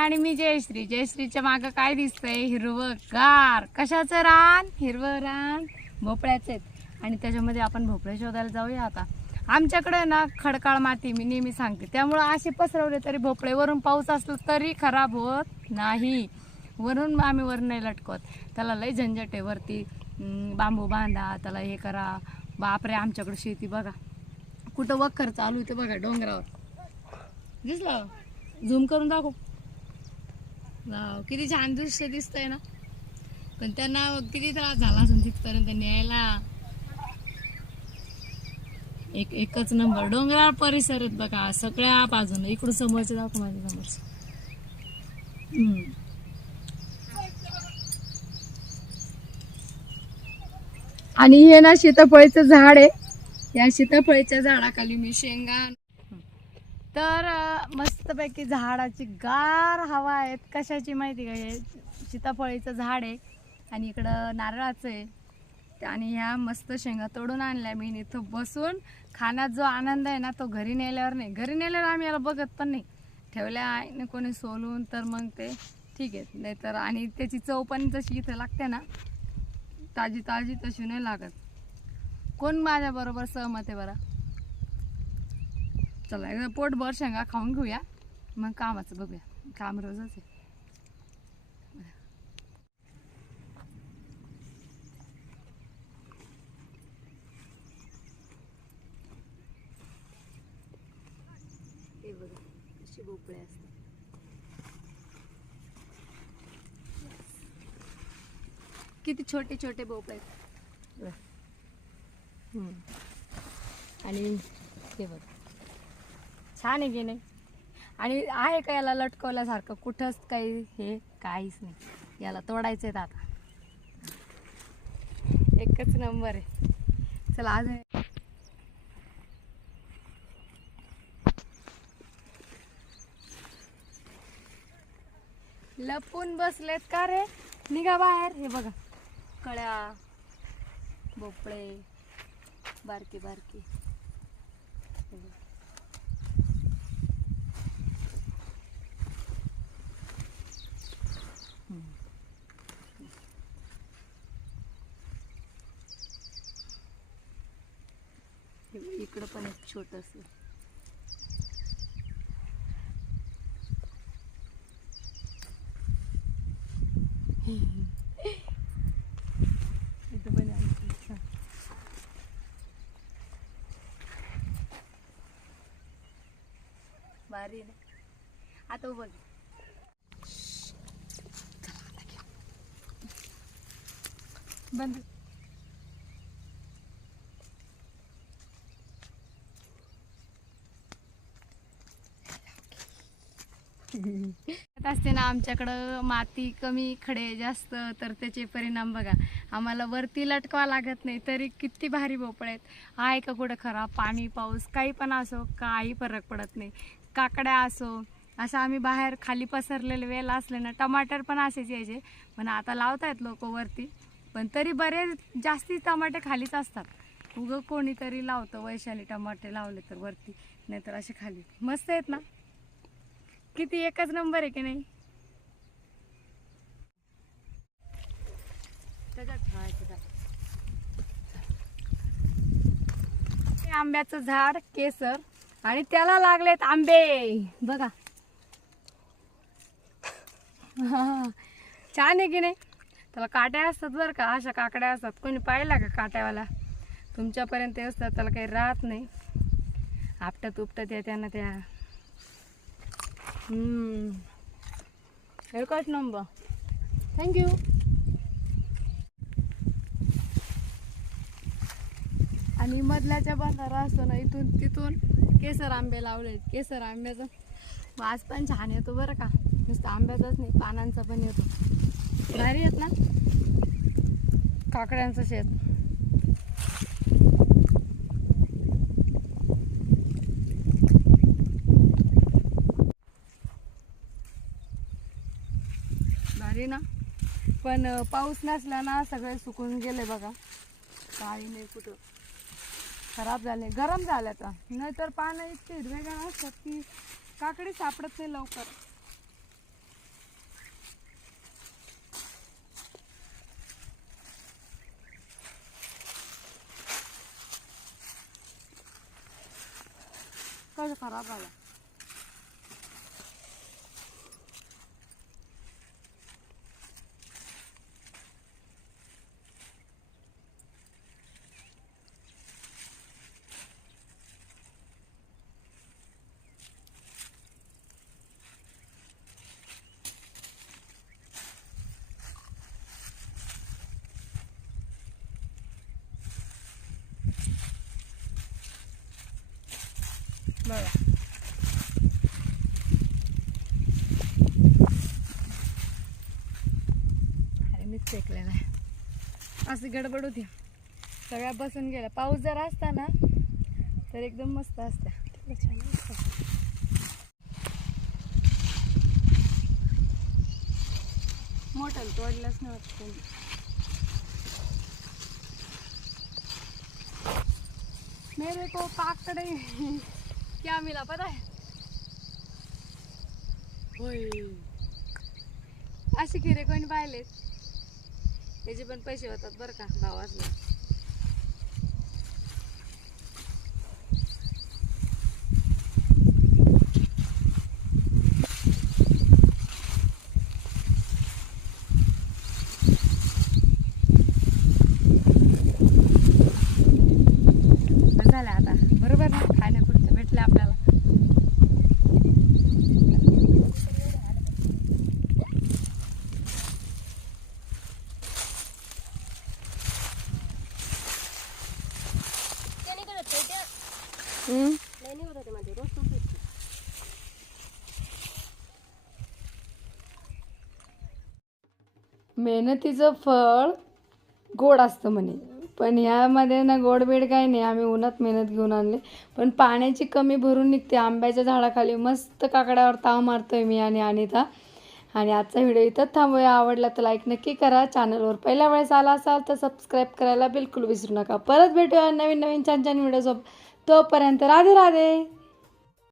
आणि मी जयश्री. जयश्रीच्या मागं काय दिसतंय? हिरवगार कशाचं रान? हिरवं रान. भोपळ्याचे आणि त्याच्यामध्ये आपण भोपळे शोधायला जाऊया आता. आमच्याकडे ना खडकाळ माती मी नेहमी सांगते. त्यामुळं असे पसरवले तरी भोपळे. वरून पाऊस असला तरी खराब होत नाही. वरून आम्ही वर नाही लटकवत. त्याला लय झंझट आहे वरती. बांबू बांधा त्याला हे करा. बापरे आमच्याकडे शेती बघा. कुठं वखर चालू आहे बघा डोंगरावर. दिसलं? झूम करून दाखव. वाव किती छान दृश्य दिसतंय ना. पण त्यांना किती त्रास झाला असून तिथपर्यंत न्यायला. एक एकच नंबर. डोंगराळ परिसर आहेत बघा सगळ्या बाजून. इकडून समोरचे दाखव माझ्या समोरचे. हम्म. आणि हे ना सीताफळीचं झाड आहे. या सीताफळीच्या झाडाखाली मी शेंगा तर मस्तपैकी झाडाची गार हवा आहेत. कशाची माहिती का? हे सीताफळीचं झाड आहे आणि इकडं नारळाचं आहे. आणि ह्या मस्त शेंगा तोडून आणल्या मी. इथं बसून खाण्यात जो आनंद आहे ना तो घरी नेल्यावर नाही. घरी नेल्यावर आम्ही याला बघत पण नाही. ठेवल्या आईने कोणी सोलून तर मग ते ठीक आहे. नाहीतर आणि त्याची चव पण जशी इथं लागते ना ताजी ताजी तशी नाही लागत. कोण माझ्याबरोबर सहमत आहे बरं? चला एकदा पोटभर शेंगा खाऊन घेऊया. मग कामाचं बघूया. काम रोजच आहे. हे बघा अशी भोपळे असतात. किती छोटे छोटे भोपळे. आणि हे बघ. छान आहे की नाही? आणि आहे का याला लटकवल्यासारखं? कुठंच काही हे काहीच नाही. याला तोडायचं आहेत आता. एकच नंबर आहे. चला आज लपून बसलेत का रे? निघा बाहेर. हे बघा. कळ्या भोपळे बारकी बारकी. इकडं पण एक छोटस. इथं पण आहे. भारी ना? आता बघ बंद येत असते ना आमच्याकडं माती कमी खडे जास्त तर त्याचे परिणाम बघा. आम्हाला वरती लटकावा लागत नाही तरी किती भारी भोपळे आहेत. आहे का कुठं खराब? पाणी पाऊस काही पण असो काही फरक पडत नाही. काकड्या असो असं आम्ही बाहेर खाली पसरलेले वेल असले ना टमाटर पण असेच यायचे. पण आता लावतायत लोक वरती. पण तरी बरेच जास्ती टमाटे खालीच असतात. उगं कोणीतरी लावतं वैशाली टमाटे लावले तर वरती नाहीतर असे खाली. मस्त आहेत ना? किती एकच नंबर आहे की नाही? हे आंब्याचं झाड केसर आणि त्याला लागलेत आंबे. बघा. छान आहे की नाही? त्याला काट्या असतात बरं का अशा काकड्या असतात. कोणी पाहिला का काट्यावाला? तुमच्यापर्यंत असतात त्याला काही राहत नाही. आपटत उपटत येत्यांना त्या. एकच नंबर. थँक्यू आणि मधल्याच्या बंधारा असतो ना इथून तिथून केसर आंबे लावले केसर आंब्याचा. वास पण छान येतो बरं का. नुसतं आंब्याचाच नाही पानांचा पण येतो. भारी येत ना? काकड्यांचं शेत. पण पाऊस नसला ना सगळे सुकून गेले बघा. काही नाही कुठं. खराब झाले. गरम झाले आता. नाहीतर पानं इतके हिरवेगार असतात की काकडी सापडत नाही लवकर. खराब झाला? बघा. अरे मीच फेकले नाही. अशी गडबड होती. सगळ्या बसून गेल्या. पाऊस जर असता ना तर एकदम मस्त असत्या. छान. मोठं तोडलंच नाही वाटत कोणी. मेरे को पाकड़े क्या मिला पता है? असे खिरे कोणी पाहिलेत? त्याचे पण पैसे होतात बरं का भाव असला बस झालं आता बरोबर ना खाण्यापुरतं भेटलं आपल्याला त्याने करत नाही त्या हम्म. नाही निघत होते माझे रोज तूप भेटते मेहनतीचं फळ गोड असतं म्हणे. पण ह्यामध्ये ना गोडबेड काही नाही. आम्ही उन्हात मेहनत घेऊन आणले. पण पाण्याची कमी भरून निघते. आंब्याच्या झाडाखाली मस्त काकड्यावर ताव मारतोय मी आणि अनिता. आणि आजचा व्हिडिओ इथंच थांबूया. आवडला तर लाईक नक्की करा. चॅनलवर पहिल्या वेळेस आला असाल तर सबस्क्राईब करायला बिलकुल विसरू नका. परत भेटूया नवीन नवीन छान छान व्हिडिओ तोपर्यंत राधे राधे.